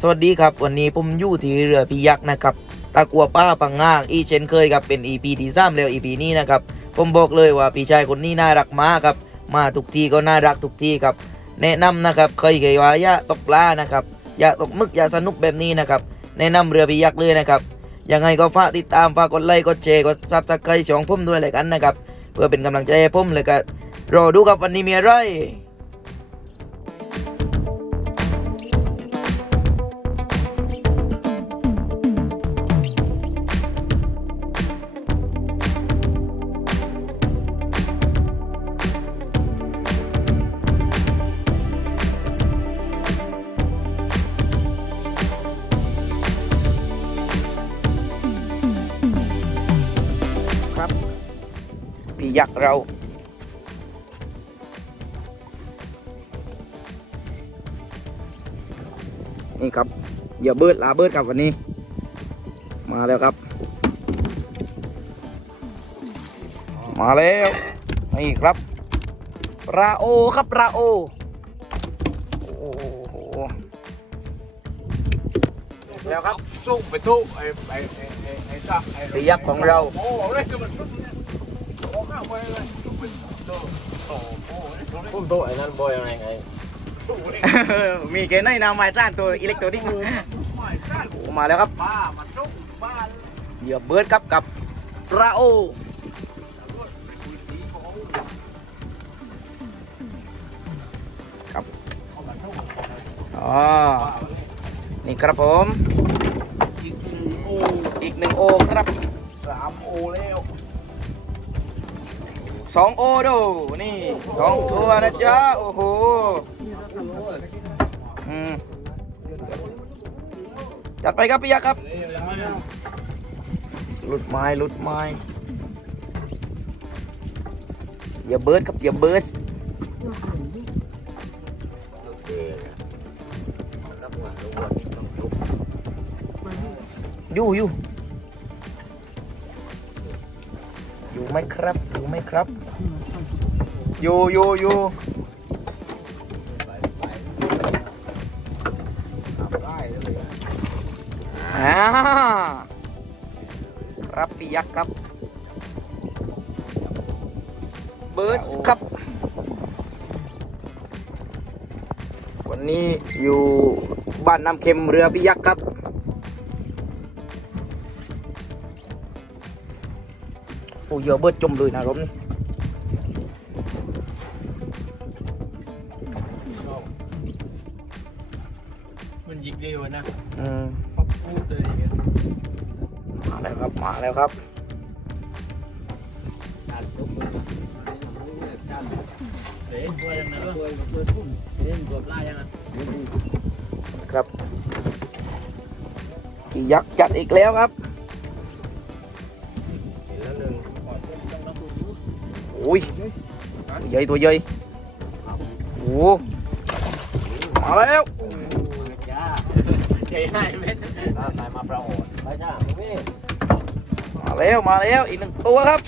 สวัสดีครับ วันนี้ผมอยู่ที่เรือพิยักษ์นะครับตะกัวป้าปังงางอีเช่นเคยครับเป็น EP ที่สามแล้ว EP นี้นะครับผมบอกเลยว่าพี่ชายคนนี้น่ารักมากครับ มาทุกทีก็น่ารักทุกทีครับ แนะนำนะครับเคยเคยว่าย่าตกปลานะครับอย่าตกมึกอย่าสนุกแบบนี้นะครับแนะนำเรือพิยักษ์เลยนะครับยังไงก็ฝากติดตามฝากกดไลค์กดแชร์กดซับสไครต์ช่องผมด้วยเลยกันนะครับเพื่อเป็นกำลังใจให้ผมเลยก็รอดูครับวันนี้มีอะไร ยักษ์เรานี่ครับอย่าเบิดลาเบิดครับวันนี้ มาแล้วครับ มาแล้วนี่ครับราโอครับราโอโอ้โหแล้วครับสู้ไปสู้ไอ้ไอ้ไอ้ไอ้ไอ้ซักไอ้พี่ยักษ์ของเรา พุ่มโตไอ้นั่นบอยอะไรไงมีเกณฑ์ในนามไม้ต้านตัวอิเล็กโทรนิกส์มาแล้วครับบ้ามันสู้บ้าเหยื่อเบิร์ดครับกับราโออ๋อนี่ครับผม อีกหนึ่งโอ อีกหนึ่งโอครับสามโอแล้ว สองโอดูนี่สองตัวนะจ๊ะโอ้โหอืมจัดไปครับพี่ยักษ์ครับหลุดไม้หลุดไม้อย่าเบิร์ดครับอย่าเบิร์ดอยู่อยู่ ไหมครับ อยู่ไหมครับ อยู่อยู่อยู่ครับพี่ยักษ์ครับ เบิร์สครับ วันนี้อยู่บ้านน้ำเค็มเรือพิยักษ์ครับ โอ้ยเยอะเบิร์ดจมเลยนะรมนี่มันยิงเร็วนะอืมพับพูดเลยอย่างเงี้ยมาแล้วครับมาแล้วครับจัดลุกเลยจัดเฮ้ยตัวยังไงตัวตัวทุ่มเล่นตัวปลายังไงครับพี่ยักษ์จัดอีกแล้วครับ อ้ยตัวใหญ่ตัวใหญ่โอ้มาแล้วจ้าใหญ่ให้เม็ดตายมาประโหดไปจ้าพี่มาแล้วมาแล้วอีกหนึ่งตัวครับ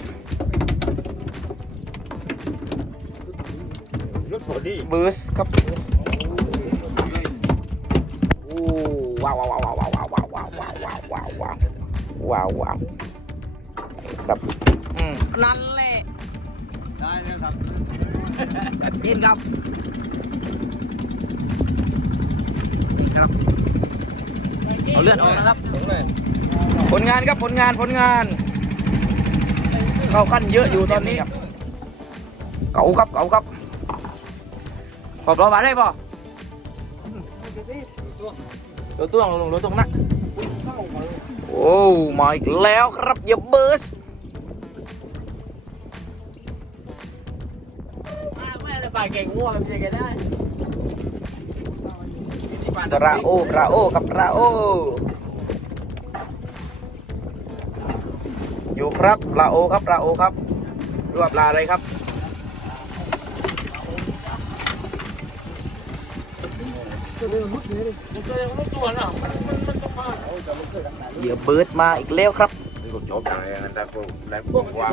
เบิร์สครับเบิร์สโอ้ว้าวว้าวว้าวว้าวว้าวว้าวว้าวว้าวว้าวว้าวว้าวว้าวว้าวครับนั่นแหละ ได้แล้วครับยินครับนี่ครับเอาเลือดออกนะครับ ผลงานครับผลงานผลงาน เข้าขั้นเยอะอยู่ตอนนี้ครับเก่าครับเก่าครับขอบรอบาได้ป่ะตัวตัวลงตัวตรงนักโอ้มาอีกแล้วครับอย่าเบิร์ส ปลาเก่งง่วงมันจะกันได้ราโอราโอ กับราโอ อยู่ครับปลาโอครับปลาโอครับดูว่าปลาอะไรครับตัวน่ะมันมันมันต้องมาเหยื่อเบิร์ดมาอีกแล้วครับนี่ก็จบอะไรกันแต่พวกแล้วพวกว่า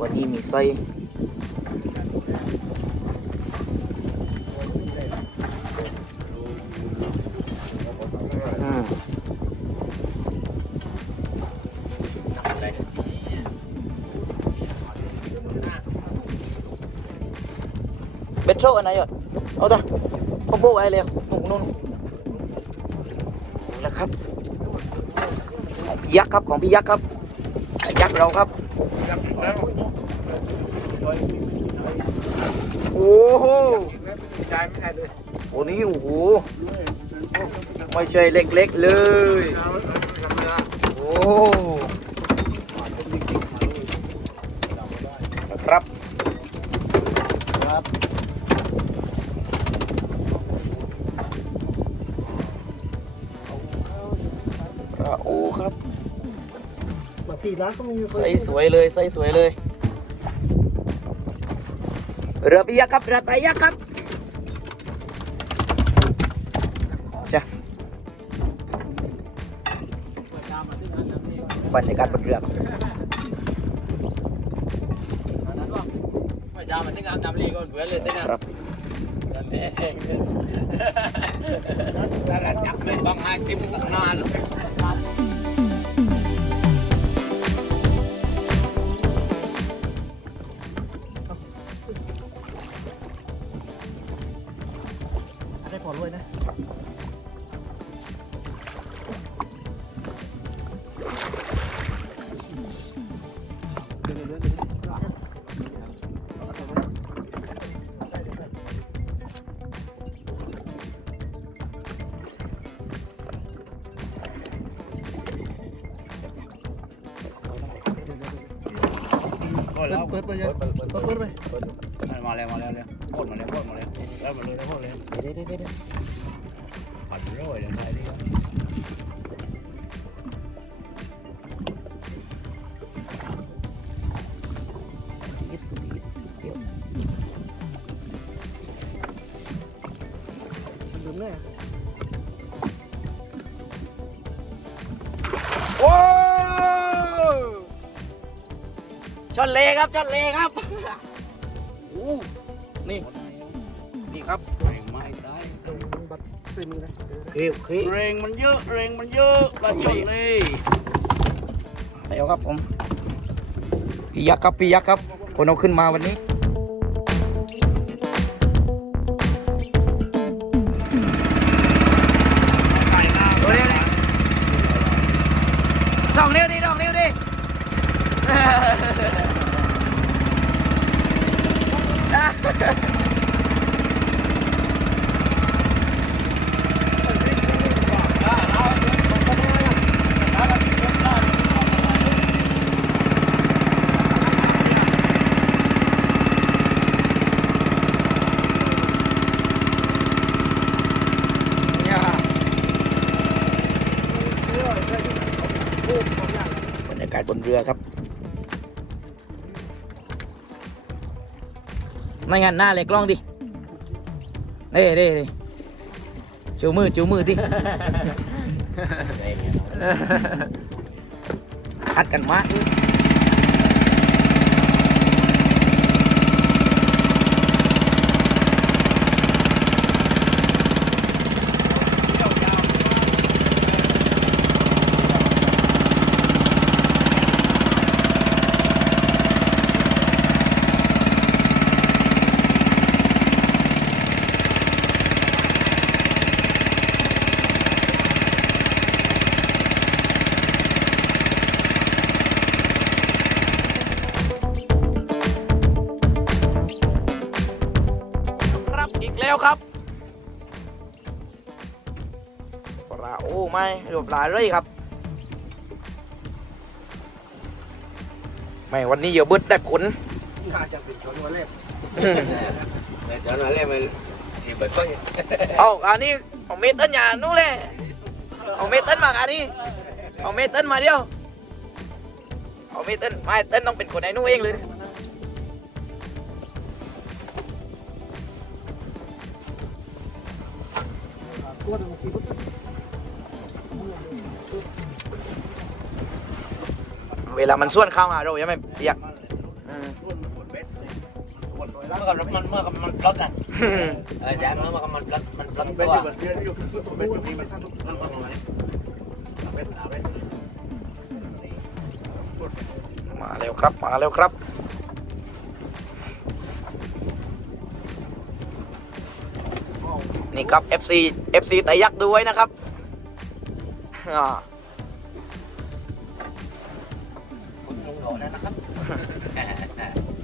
วันนี้มีไส้เบทโทอันไหนอะเอาตาพ่อโบไอเลยหนุกนุ่นนะครับของพี่ยักษ์ครับของพี่ยักษ์ครับยักษ์เราครับ โอ้โหใจไม่ได้เลยโอ้นี่โอ้โห ไม่ใช่เล็กๆเลย โอ้ครับ ครับพระโอครับ มาที่ร้านต้องมีคนใส่สวยเลยใส่สวยเลย เรือพี่ยักษ์ครับเรือ ก็แล้วเปิดเปิดยังเปิดเปิดไปมาแล้วมาแล้วเลยโคตรมาแล้วโคตรมาแล้วแล้วมาเลยแล้วโคตรเลยเดี๋ยวเดี๋ยวเดี๋ยวเดี๋ยวปัดร้อยเลยไงดีครับยิด ครับชอนเลครับโอ้นี่นี่ครับแรงไม่ได้บัตรใส่มือนะเคี้ยวเคี้ยวแรงมันเยอะแรงมันเยอะระชนเลยเดี๋ยวครับผมพี่ยักษ์ครับพี่ยักษ์ครับ คนเอาขึ้นมาวันนี้ใส่หน้าเร็วดิดอกเร็วดิดอกเร็วดิเนี่ย บรรยากาศบนเรือครับ ในงานหน้าเลยกล้องดิเด้เด้เด้จูมือจูมือดิคัดกันมาก ไม่รวปลาเลยครับ ไม่วันนี้อย่าบึดได้ผลข้าจะเป็นชนวันแรกแต่ตอนนั้นเล่นมันที่แบบก็เอาอันนี้เอาเมตันอย่านู้นเลยเอาเมตันมาอันนี้เอาเมตันมาเดียวเอาเมตันไม่เตันต้องเป็นคนไอ้นู้นเองเลยตัวนึงกี่ปุ๊บ เวลามันส่วนเข้ามาเราอยังไม่เปียกเมื่อกับมันเมื่อกับมันปลดอะอาจารย์เมื่อกับมันปลดมันปลดตัวมาเว้วครับมาเร็วครับนี่ครับ FC FC แต่ยักษ์ดูไว้นะครับ ลงดอกแล้วนะครับ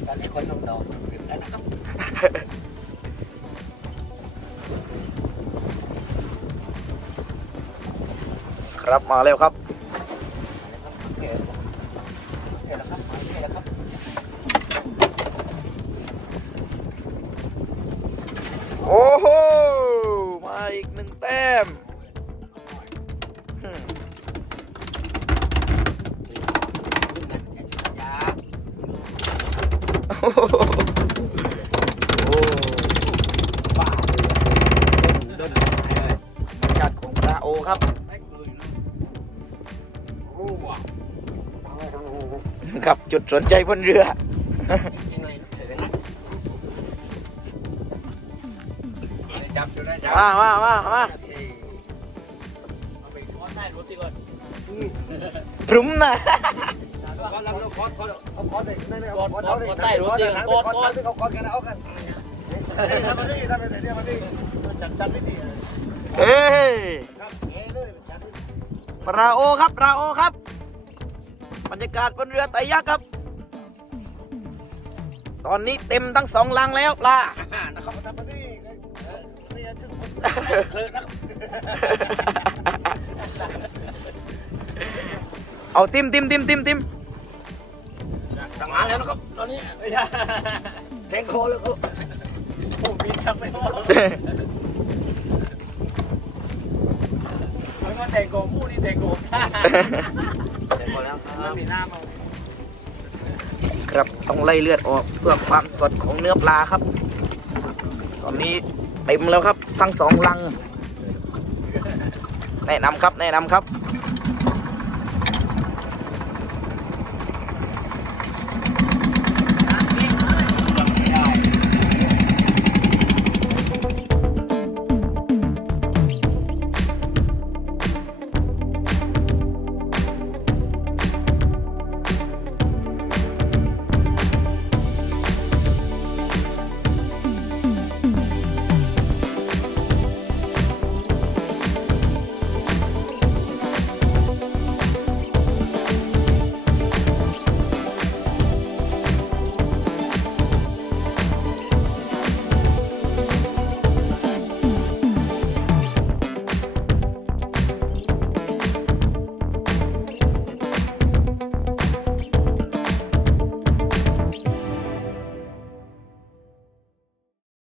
ตอนนี้คนลงดอกเก็บแล้วนะครับ ครับมาแล้วครับเก็บเก็บแล้วครับเก็บแล้วครับโอ้โห มาอีกหนึ่งแต้ม สนใจบนเรือกินหน่อยเฉยนะจับอยู่นะจับมามามามาสี่เอาไปคอใต้รถดีก่อนพรุ้มนะคอนเราคอนคอนเอาคอนเลยไม่ไม่เอาคอนเอาเลยคอนคอนที่เขาคอนกันเอากันทำมาดิทำไปไหนเนี่ยมาดิจัดจัดนิดเดียวเอ้ยครับเฮ้เลยจัดนิดปลาโอครับปลาโอครับ บรรยากาศบนเรือไตรยักษ์ครับ ตอนนี้เต็มทั้งสองลังแล้วปลานะครับทำมาดินี่ถึงเคลื่อนนะครับเอาติมติมติมติมติมสั่งอาหารแล้วนะครับตอนนี้ไม่ใช่แทงคอแล้วก็ผมมีจับไม่พอมันก็แต่งโกมูนี่แต่งโกแทงคอแล้วไม่มีน้ำเอา ครับ ต้องไล่เลือดออกเพื่อความสดของเนื้อปลาครับ ตอนนี้เต็มแล้วครับ ทั้งสองลัง แนะนำครับ แนะนำครับ